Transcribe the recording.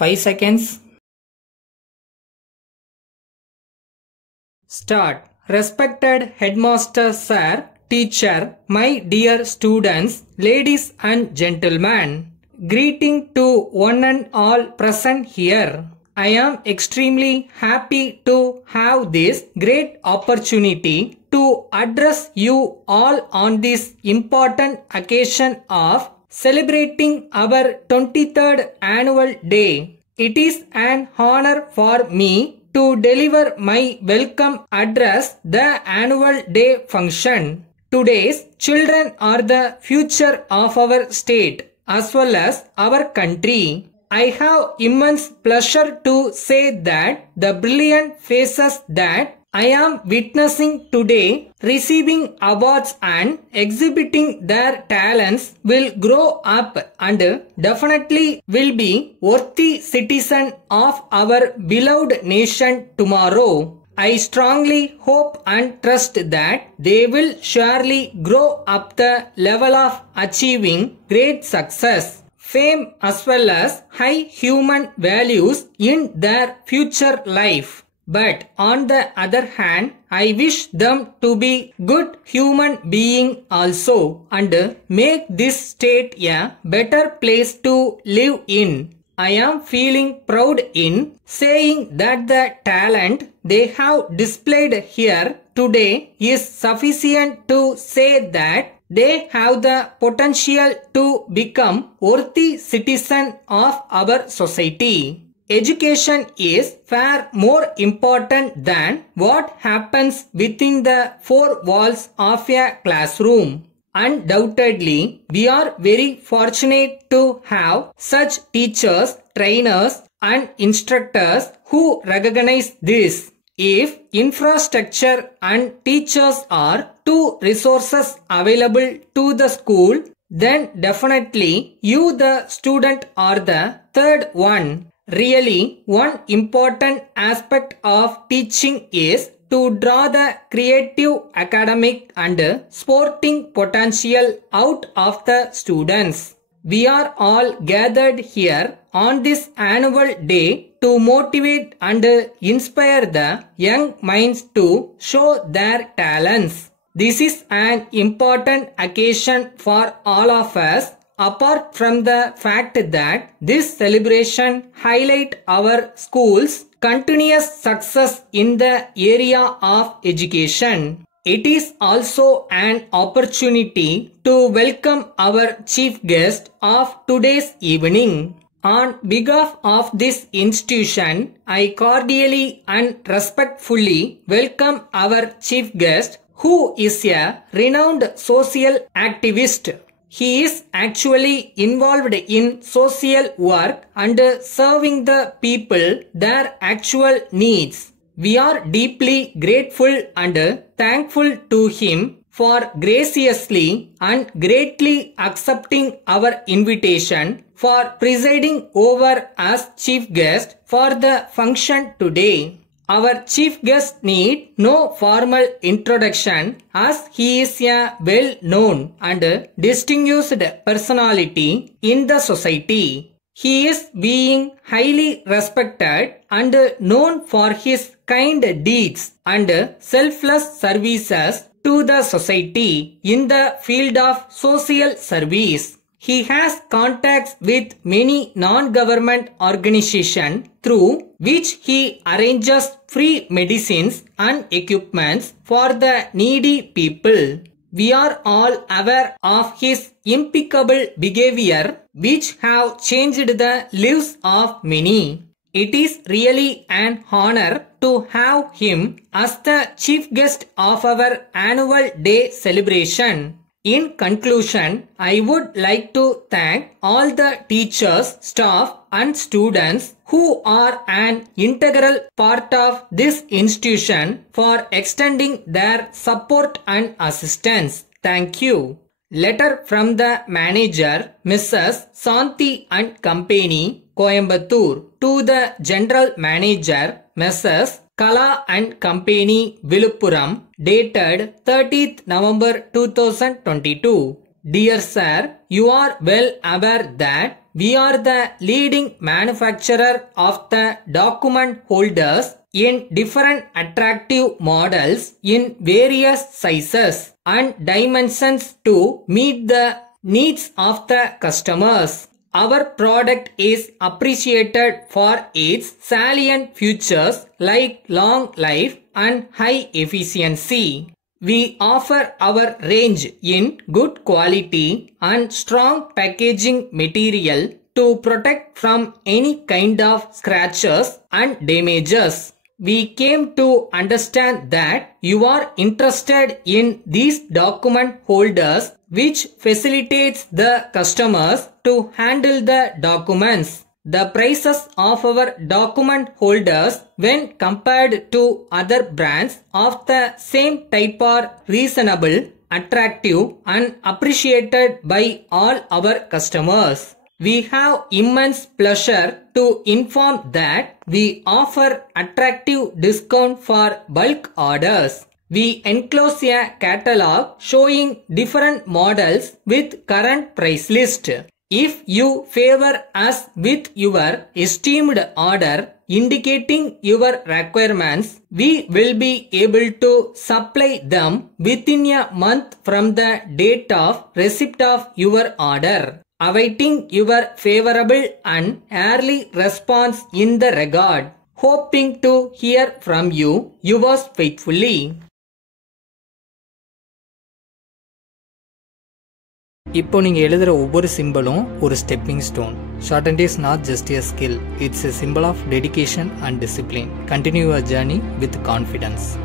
5 seconds. Start. Respected Headmaster Sir, Teacher, my dear students, ladies and gentlemen. Greeting to one and all present here. I am extremely happy to have this great opportunity to address you all on this important occasion of celebrating our 23rd annual day. It is an honor for me to deliver my welcome address the annual day function. Today's children are the future of our state as well as our country. I have immense pleasure to say that the brilliant faces that I am witnessing today receiving awards and exhibiting their talents will grow up and definitely will be worthy citizens of our beloved nation tomorrow. I strongly hope and trust that they will surely grow up the level of achieving great success, fame as well as high human values in their future life. But on the other hand, I wish them to be good human beings also and make this state a better place to live in. I am feeling proud in saying that the talent they have displayed here today is sufficient to say that they have the potential to become worthy citizens of our society. Education is far more important than what happens within the four walls of a classroom. Undoubtedly, we are very fortunate to have such teachers, trainers, and instructors who recognize this. If infrastructure and teachers are two resources available to the school, then definitely you, the student, are the third one. Really, one important aspect of teaching is to draw the creative, academic and sporting potential out of the students. We are all gathered here on this annual day to motivate and inspire the young minds to show their talents. This is an important occasion for all of us. Apart from the fact that this celebration highlights our school's continuous success in the area of education, it is also an opportunity to welcome our chief guest of today's evening. On behalf of this institution, I cordially and respectfully welcome our chief guest, who is a renowned social activist. He is actually involved in social work and serving the people their actual needs. We are deeply grateful and thankful to him for graciously and greatly accepting our invitation for presiding over as chief guest for the function today. Our chief guest need no formal introduction as he is a well-known and distinguished personality in the society. He is being highly respected and known for his kind deeds and selfless services to the society in the field of social service. He has contacts with many non-government organizations through which he arranges free medicines and equipments for the needy people. We are all aware of his impeccable behavior, which have changed the lives of many. It is really an honor to have him as the chief guest of our annual day celebration. In conclusion, I would like to thank all the teachers, staff and students who are an integral part of this institution for extending their support and assistance. Thank you. Letter from the manager, Mrs. Santi and Company, Coimbatore, to the general manager, Mrs. Kala and Company, Viluppuram, dated 30th November 2022. Dear Sir, you are well aware that we are the leading manufacturer of the document holders in different attractive models in various sizes and dimensions to meet the needs of the customers. Our product is appreciated for its salient features like long life and high efficiency. We offer our range in good quality and strong packaging material to protect from any kind of scratches and damages. We came to understand that you are interested in these document holders, which facilitates the customers to handle the documents. The prices of our document holders when compared to other brands of the same type are reasonable, attractive and appreciated by all our customers. We have immense pleasure to inform that we offer attractive discount for bulk orders. We enclose a catalog showing different models with current price list. If you favor us with your esteemed order indicating your requirements, we will be able to supply them within a month from the date of receipt of your order. Awaiting your favorable and early response in the regard. Hoping to hear from you, yours faithfully. இப்போ நீங்க எழுதுற ஒவ்வொரு சிம்பலும் ஒரு stepping stone. Shorthand is not just a skill, it's a symbol of dedication and discipline. Continue your journey with confidence.